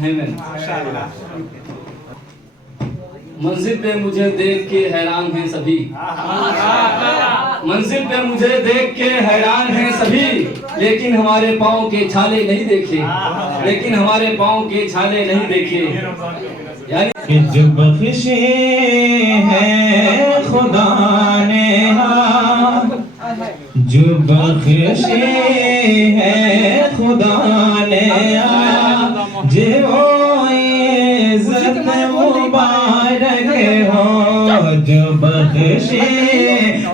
heaven. منزل پہ مجھے دیکھ کے حیران ہیں سبھی، منزل پہ مجھے دیکھ کے حیران ہیں سبھی، لیکن ہمارے پاؤں کے چھالے نہیں دیکھے، لیکن ہمارے پاؤں کے چھالے نہیں دیکھے. کہ جو بخشے ہیں خدا نے، جو بخشے ہیں خدا نے، جو عزت مبارک ہو، جو بخشے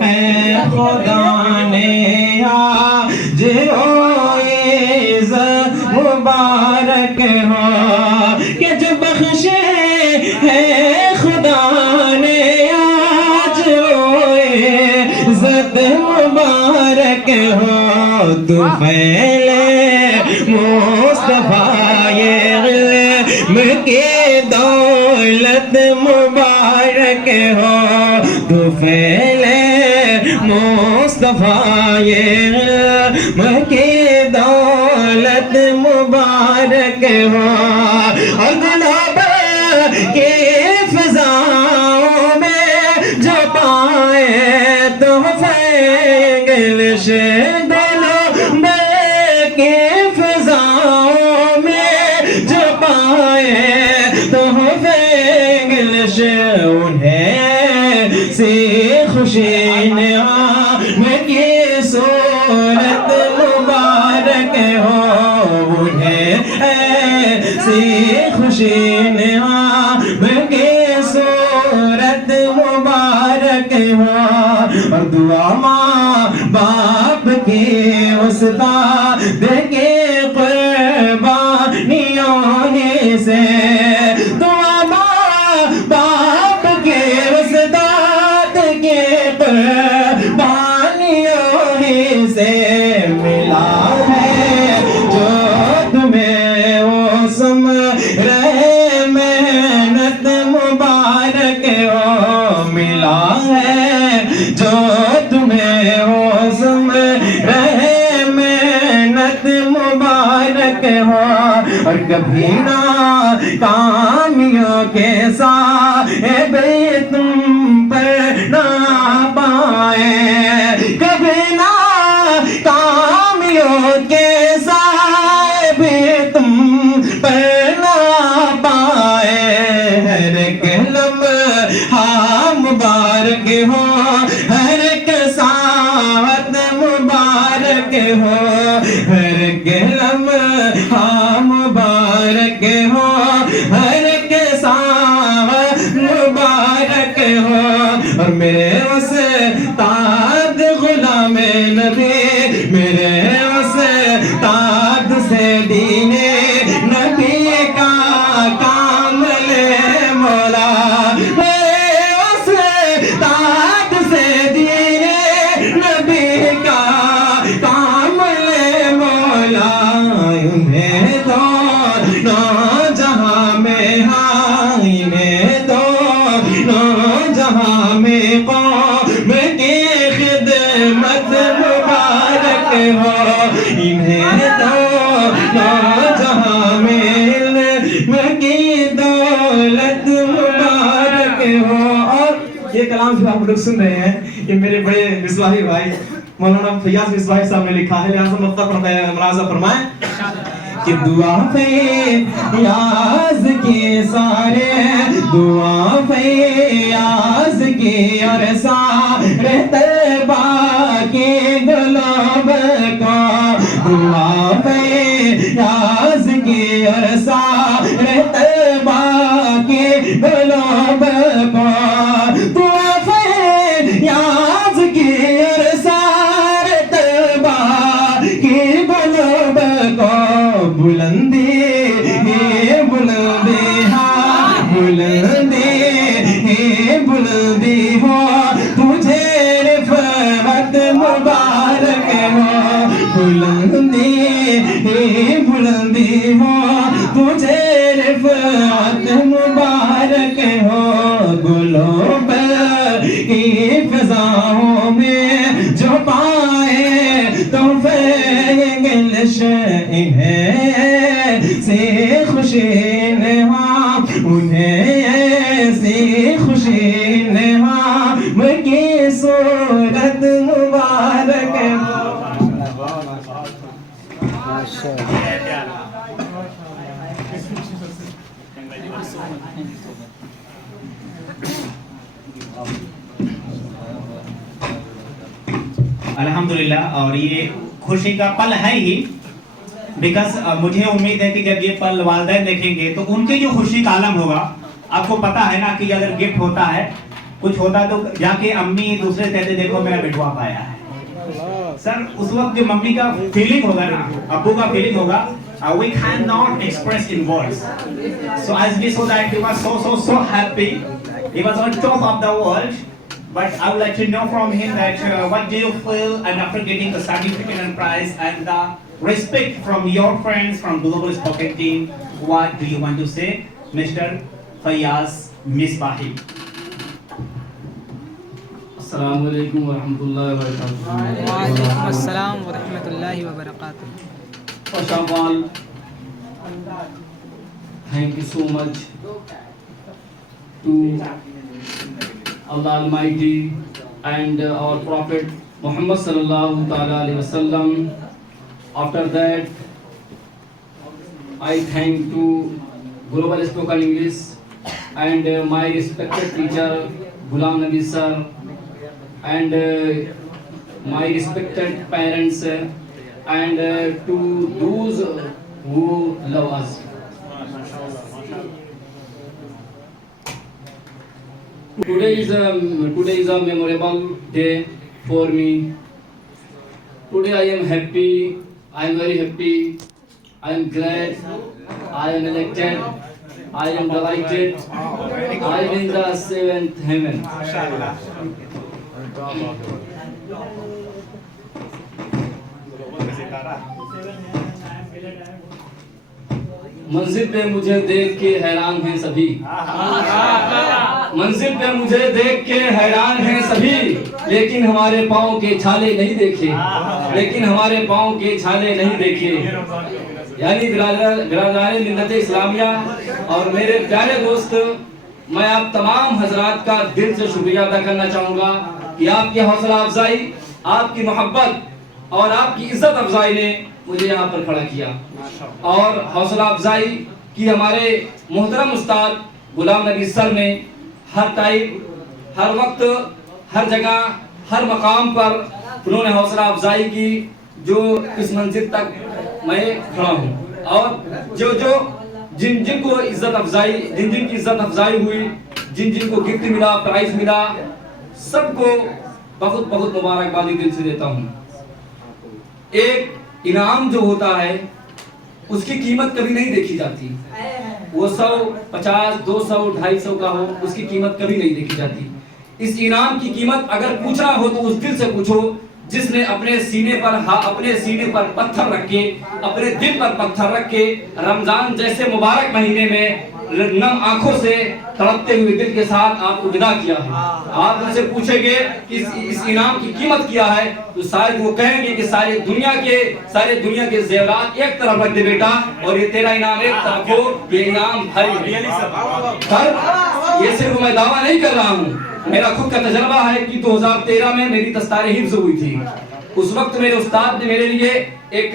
ہیں خدا نے، جو عزت مبارک ہو. کہ جو بخشے ہے خدا نے، آج عزت مبارک ہو. تو پہلے مصطفیٰ علم کی دولت مبارک ہو. تو پہلے مصطفیٰ علم کی دولت مبارک ہو. اور گلاب کی فضاؤں میں جو پائے تو انگلش، گلاب کی فضاؤں میں جو پائے تو انگلش. انہیں سی خوشی نعام کی صورت مبارک ہو. انہیں ایسی خوشی نعام کی صورت مبارک ہو. اور دعا ماں باپ کی استاد کے قربانیوں سے، دعا ماں باپ کے استاد کے قربانیوں سے ملا ہے جو تمہیں وہ سم رہے محنت مبارک ہو. ملا ہے جو تمہیں وہ سم رہے محنت مبارک ہو. اور کبھی نہ کامیوں کے صاحب تم پر نہ پائے، کبھی نہ کامیوں کے صاحب تم پر نہ پائے. ہر ایک لمحہ مبارک ہو، ہر ایک ساعت مبارک ہو، ہر ایک لمحہ مبارک ہو، ہر ایک ساعت مبارک ہو. اور میرے استاد غلام نبی، میرے استاد سے دین نبی کا کام لے مولا. میرے استاد سے دین نبی کا کام لے مولا. انہیں دونوں جہاں میں، ہاں انہیں دونوں جہاں میں قوم کی خدمت مبارک ہو. انہیں دونوں جہاں میں علم کی دولت مبارک ہو. اور یہ کلام جو آپ لوگ سن رہے ہیں یہ میرے بڑے مصباحی بھائی مولانا فیاض مصباحی صاحب نے لکھا ہے. لہٰذا مطلق ملاحظہ فرمائیں کہ دعا فیاض کی سارے، دعا فیاض کی اور سارے طیبہ کی گلاب کو، دعا فیاض کی اور سارے طیبہ کی گلاب کو، دعا فیاض کی اور سارے طیبہ کی گلاب کو. بلندی بلندی ہاں بلندی بلندی ہو تجھے رفعت مبارک ہو. بلندی بلندی ہو تجھے رفعت مبارک ہو. گلوں پر کی فضاؤں میں جو پائے تو انہیں سے خوش خوشی نہاں انہیں ایسی خوشی نہاں کی صورت مبارک ہے. الحمدللہ. اور یہ خوشی کا پل ہے ہی بیکاز مجھے امید ہے کہ جب یہ پل والدین دیکھیں گے تو ان کے جو خوشی کا عالم ہوگا. آپ کو پتا ہے نا کہ اگر گفٹ ہوتا ہے کچھ ہوتا تو جا کے امی دوسرے کہتے دیکھو میرا بیٹوا پایا ہے. سر اس وقت جو ممی کا فیلنگ ہوگا نا, ابو کا فیلنگ ہوگا, we cannot express in words. So as we saw that he was so happy. He was on top of the world. But I would like to know from him that what do you feel and after getting the certificate and prize and the respect from your friends from Global Spoken Team, what do you want to say, Mr. Fayyaz Misbahi? السلام علیکم ورحمۃ اللہ وبرکاتہ. وعلیکم السلام ورحمۃ اللہ وبرکاتہ. First of all, thank you so much to Allah Almighty and our Prophet Muhammad sallallahu ta'ala alaihi wasallam. After that, I thank to Global Spoken English and my respected teacher Ghulam Nabi sir and my respected parents and to those who love us. Today is a memorable day for me. Today I am happy. I am very happy. I am glad. I am elected. I am delighted. I am in the seventh heaven. منزل پہ مجھے دیکھ کے حیران ہیں سبھی. منزل پہ مجھے دیکھ کے حیران ہیں سبھی, لیکن ہمارے پاؤں کے چھالے نہیں دیکھے. لیکن ہمارے پاؤں کے چھالے نہیں دیکھے. یعنی برادران ملت اسلامیہ اور میرے پیارے دوست, میں آپ تمام حضرات کا دل سے شکریہ ادا کرنا چاہوں گا کہ آپ کی حوصلہ افزائی, آپ کی محبت اور آپ کی عزت افزائی نے مجھے یہاں پر کھڑا کیا. اور حوصلہ افزائی کی ہمارے محترم استاد غلام نبی سر نے ہر ٹائم, ہر وقت, ہر جگہ, ہر مقام پر انہوں نے حوصلہ افزائی کی جو اس منزل تک میں کھڑا ہوں. اور جن کو عزت افزائی, جن کی عزت افزائی ہوئی, جن کو گفٹ ملا, پرائز ملا, سب کو بہت بہت مبارکبادی دل سے دیتا ہوں. ایک انعام جو ہوتا ہے اس کی قیمت کبھی نہیں دیکھی جاتی. وہ 100, 50, 200, 250 کا ہو, اس کی قیمت کبھی نہیں دیکھی جاتی. اس انعام کی قیمت اگر پوچھنا ہو تو اس دل سے پوچھو جس نے اپنے سینے پر پتھر رکھ کے, اپنے دل پر پتھر رکھ کے رمضان جیسے مبارک مہینے میں نم آنکھوں سے تڑپتے ہوئے دل کے ساتھ آپ کو ودا کیا ہے. آپ ان سے پوچھیں گے کہ اس انعام کی قیمت کیا ہے تو شاید وہ کہیں گے کہ سارے دنیا کے زیورات ایک طرف رکھ دے بیٹا, اور یہ تیرا انعام ایک طرف ہو, یہ انعام بھاری ہے. یہ صرف میں دعویٰ نہیں کر رہا ہوں, میرا خود کا تجربہ ہے کہ 2013 میں میری دستار حفظ ہوئی تھی. اس وقت میرے استاد نے میرے لیے ایک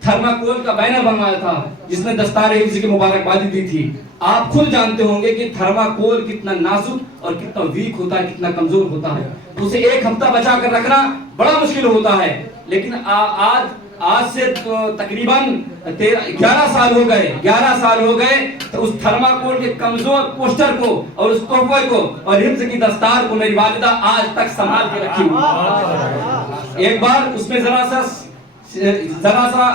تھرماکول کا بینر بنوایا تھا جس میں دستار حفظ کی مبارکبادی دی تھی. آپ خود جانتے ہوں گے کہ تھرماکول کتنا نازک اور کتنا ویک ہوتا ہے, کتنا کمزور ہوتا ہے. اسے ایک ہفتہ بچا کر رکھنا بڑا مشکل ہوتا ہے. لیکن آج سے تقریباً 11 سال ہو گئے تو اس تھرماکول کے کمزور پوسٹر کو اور اس تحفے کو اور حفظ کی دستار کو میری والدہ آج تک سنبھال کے رکھی ہوئی. ایک بار اس میں ذرا سا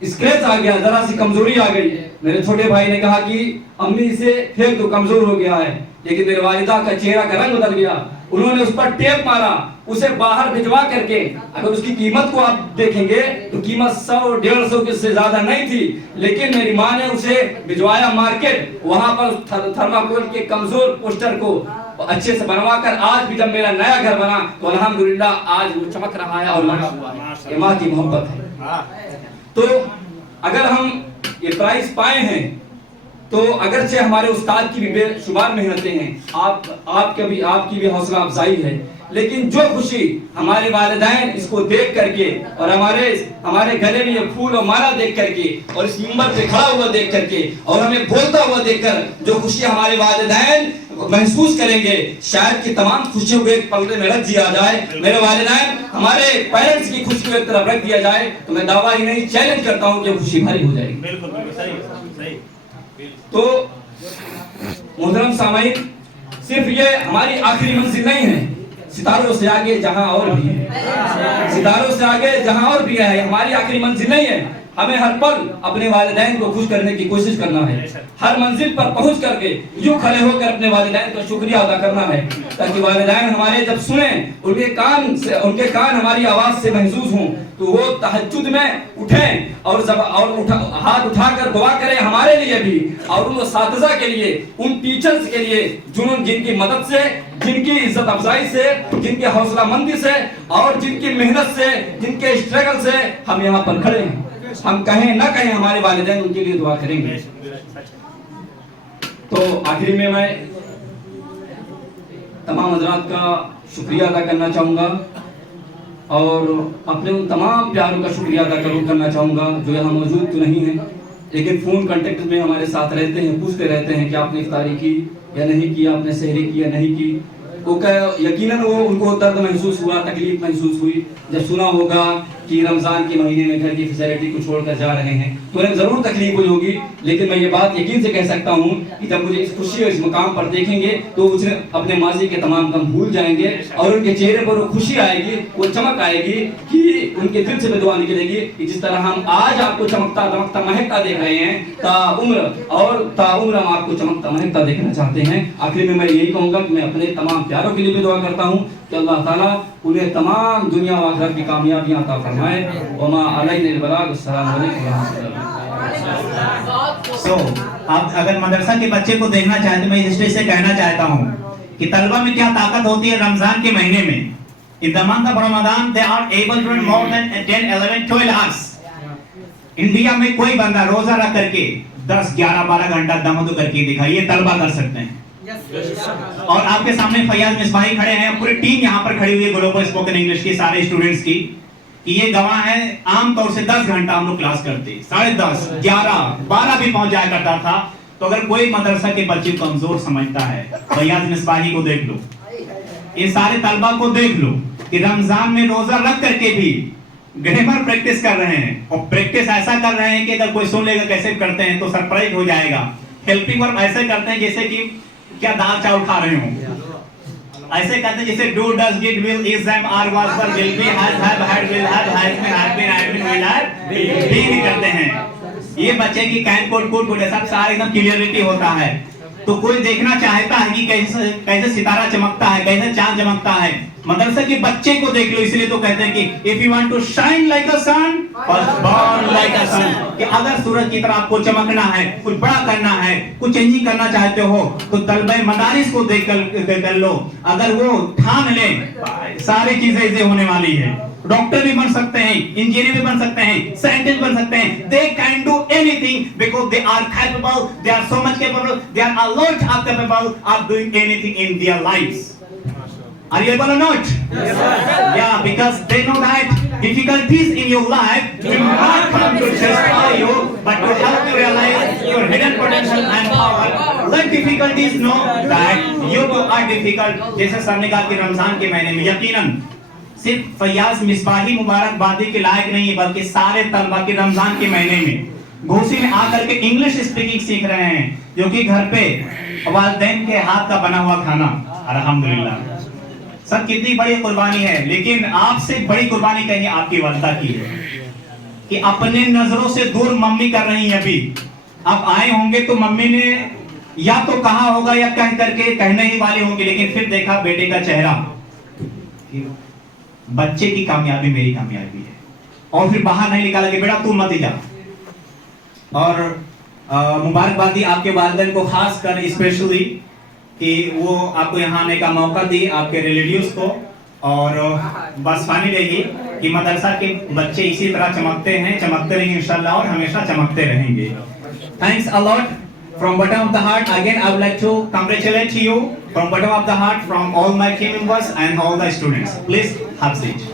اسکریچ آ گیا, ذرا سی کمزوری آ گئی. میرے چھوٹے بھائی نے کہا کہ امی اسے پھینک دو, کمزور ہو گیا ہے. لیکن میرے والدہ کا چہرہ کا رنگ بدل گیا. انہوں نے اس پر ٹیپ مارا, اسے باہر بھجوا کر کے, اگر اس کی قیمت کو آپ دیکھیں گے تو قیمت 100-150 کے سے زیادہ نہیں تھی, لیکن میری ماں نے اسے بھجوایا مارکیٹ. وہاں پر تھرماکول کے کمزور پوسٹر کو اچھے سے بنوا کر آج بھی جب میرا نیا گھر بنا تو الحمدللہ آج وہ چمک رہا ہے اور لگا ہوا ہے. یہ ماں کی محبت ہے. تو اگر ہم یہ پرائز پائے ہیں تو اگرچہ ہمارے استاد کی بھی بے شمار محنتیں ہیں، آپ کی بھی حوصلہ افزائی ہے، لیکن جو خوشی ہمارے والدین اس کو دیکھ کر کے اور ہمارے گلے میں یہ پھول اور مالا دیکھ کر کے اور اس منبر پہ کھڑا ہوا دیکھ کر کے اور ہمیں بولتا ہوا دیکھ کر جو خوشی ہمارے والدین محسوس کریں گے، شاید کہ تمام خوشیوں کو ایک پلڑے میں رکھ دیا جائے، میرے والدین ہمارے پیرنٹس کی خوشی کو ایک طرف رکھ دیا جائے تو میں دعویٰ ہی نہیں چیلنج کرتا ہوں کہ خوشی بھاری ہو جائے گی۔ بالکل صحیح۔ تو محترم سامعین، صرف یہ ہماری آخری منزل نہیں ہے، ستاروں سے آگے جہاں اور بھی ہے، ستاروں سے آگے جہاں اور بھی ہے، ہماری آخری منزل نہیں ہے۔ ہمیں ہر پل اپنے والدین کو خوش کرنے کی کوشش کرنا ہے، ہر منزل پر پہنچ کر کے یوں کھڑے ہو کر اپنے والدین کا شکریہ ادا کرنا ہے، تاکہ والدین ہمارے جب سنیں ان کے کان ہماری آواز سے محظوظ ہوں تو وہ تہجد میں اٹھیں اور ہاتھ اٹھا کر دعا کریں ہمارے لیے بھی اور ان اساتذہ کے لیے، ان ٹیچرز کے لیے جن کی مدد سے، جن کی عزت افزائی سے، جن کی حوصلہ مندی سے اور جن کی محنت سے، جن کے اسٹرگل سے ہم یہاں پر کھڑے ہیں۔ ہم کہیں نہ کہیں ہمارے والدین ان کے لیے دعا کریں گے۔ تو آخری میں تمام حضرات کا شکریہ ادا کرنا چاہوں گا اور اپنے ان تمام پیاروں کا شکریہ ادا کرنا چاہوں گا جو یہاں موجود تو نہیں ہیں لیکن فون کنٹیکٹ میں ہمارے ساتھ رہتے ہیں، پوچھتے رہتے ہیں کہ آپ نے افطاری کی یا نہیں کی، آپ نے سحری کی یا نہیں کی۔ یقیناً ان کو درد محسوس ہوا، تکلیف محسوس ہوئی جب سنا ہوگا کہ رمضان کے مہینے میں گھر کی فیسلٹی کو چھوڑ کر جا رہے ہیں تو انہیں ضرور تکلیف ہوئی ہوگی، لیکن میں یہ بات یقین سے کہہ سکتا ہوں کہ جب مجھے اس خوشی اور اس مقام پر دیکھیں گے تو وہ اپنے ماضی کے تمام غم بھول جائیں گے اور ان کے چہرے پر وہ خوشی آئے گی، وہ چمک آئے گی کہ ان کے دل سے دعا نکلے گی کہ جس طرح ہم آج آپ کو چمکتا دمکتا مہکتا دیکھ رہے ہیں تا عمر ہم آپ کو چمکتا مہکتا دیکھنا چاہتے ہیں۔ آخر میں یہی کہوں گا کہ میں اپنے تمام پیاروں کے لیے بھی دعا کرتا ہوں کہ اللہ تعالیٰ انہیں تمام دنیا و آخرت کی کامیابیاں عطا فرمائے۔ وما علینا البلاغ۔ السلام علیکم ورحمۃ اللہ۔ آپ اگر مدرسہ کے بچے کو دیکھنا چاہتے میں اس اسٹیج سے کہنا چاہتا ہوں کہ طلبہ میں کیا طاقت ہوتی ہے رمضان کے مہینے میں۔ In the month of Ramadan they are able to earn more than 10, 11, 12 hours۔ India میں کوئی بندہ روزہ رکھ کر کے 10, 11, 12 گھنٹہ دم کر کے دکھائیے، طلبہ کر سکتے ہیں۔ اور آپ کے سامنے فیاض مصباحی کھڑے ہیں، پوری ٹیم یہاں پر کھڑی ہوئی ہے گلوبل اسپوکن انگلش کی سارے اسٹوڈنٹس کی، کہ یہ گواہ ہے عام طور سے 10 گھنٹہ ہم لوگ کلاس کرتے، 10:30, 11, 12 بھی پہنچ جایا کرتا تھا۔ تو اگر کوئی مدرسہ کے بچے کمزور سمجھتا ہے، فیاض مصباحی کو دیکھ لو، ان سارے طلبہ کو دیکھ لو کہ رمضان میں روزہ رکھ کر کے بھی گرامر پریکٹس کر رہے ہیں، اور پریکٹس ایسا کر رہے ہیں کہ اگر کوئی سن لے گا کیسے کرتے ہیں تو سرپرائز ہو جائے گا۔ ہیلپنگ ورک ایسے کرتے ہیں جیسے کہ کیا دال چاول کھا رہے ہوں، ایسے کرتے ہیں جیسے do does did will is am are was پر will be has have had will have has been had been had been will have بھی کرتے ہیں۔ یہ بچے کی کین کوڈ کوڈ سب سارا ایک دم کلیئرٹی ہوتا ہے۔ تو کوئی دیکھنا چاہتا ہے کہ کیسے ستارہ چمکتا ہے، کیسے چاند چمکتا ہے، مدرسہ کے بچے کو دیکھ لو۔ اس لیے تو کہتے ہیں کہ if you want to shine like a sun, first burn like a sun، کہ اگر سورج کی طرح آپ کو چمکنا ہے، کچھ بڑا کرنا ہے، کچھ چینجنگ کرنا چاہتے ہو تو طلبہ مدارس کو دیکھ کر لو۔ اگر وہ ٹھان لیں ساری چیزیں ایسے ہونے والی ہے، ڈاکٹر بھی بن سکتے ہیں، انجینئر بھی بن سکتے ہیں، سائنٹسٹ بن سکتے ہیں۔ They can do anything because they are capable, they are so much capable, they are a lot of capable of doing anything in their lives. Are you able or not? Yes, sir. Yeah, because they know that difficulties in your life will not come to destroy you, but to help you realize your hidden potential and power. Let difficulties know that you too are difficult. جیسے سر نے کہا کہ رمضان کے مہینے میں یقیناً صرف فیاض مصباحی مبارکبادی کے لائق نہیں ہے بلکہ سارے طلبہ کے رمضان کے مہینے میں گھوسی میں آ کر کے انگلش اسپیکنگ سیکھ رہے ہیں، جو کہ گھر پہ والدین کے ہاتھ کا بنا ہوا کھانا۔ الحمدللہ سر کتنی بڑی قربانی ہے، لیکن آپ سے بڑی قربانی کہیں آپ کی والدہ کی ہے کہ اپنے نظروں سے دور ممی کر رہی ہیں۔ ابھی آپ آئے ہوں گے تو ممی نے یا تو کہا ہوگا یا کہہ کر کے کہنے ہی والے ہوں گے، لیکن پھر دیکھا بیٹے کا چہرہ، بچے کی کامیابی میری کامیابی ہے، اور پھر باہر نہیں نکالا کہ بیٹا تو مت جا۔ اور مبارکبادی آپ کے والدین کو خاص کر اسپیشلی کہ وہ آپ کو یہاں آنے کا موقع دی، آپ کے ریلیٹیوز کو، اور بس فائنل یہی کہ مدرسہ کے بچے اسی طرح چمکتے ہیں، چمکتے رہیں گے انشاءاللہ اور ہمیشہ چمکتے رہیں گے۔ Thanks a lot. From bottom of the heart, again I would like to congratulate you from bottom of the heart from all my team members and all the students. Please have seat.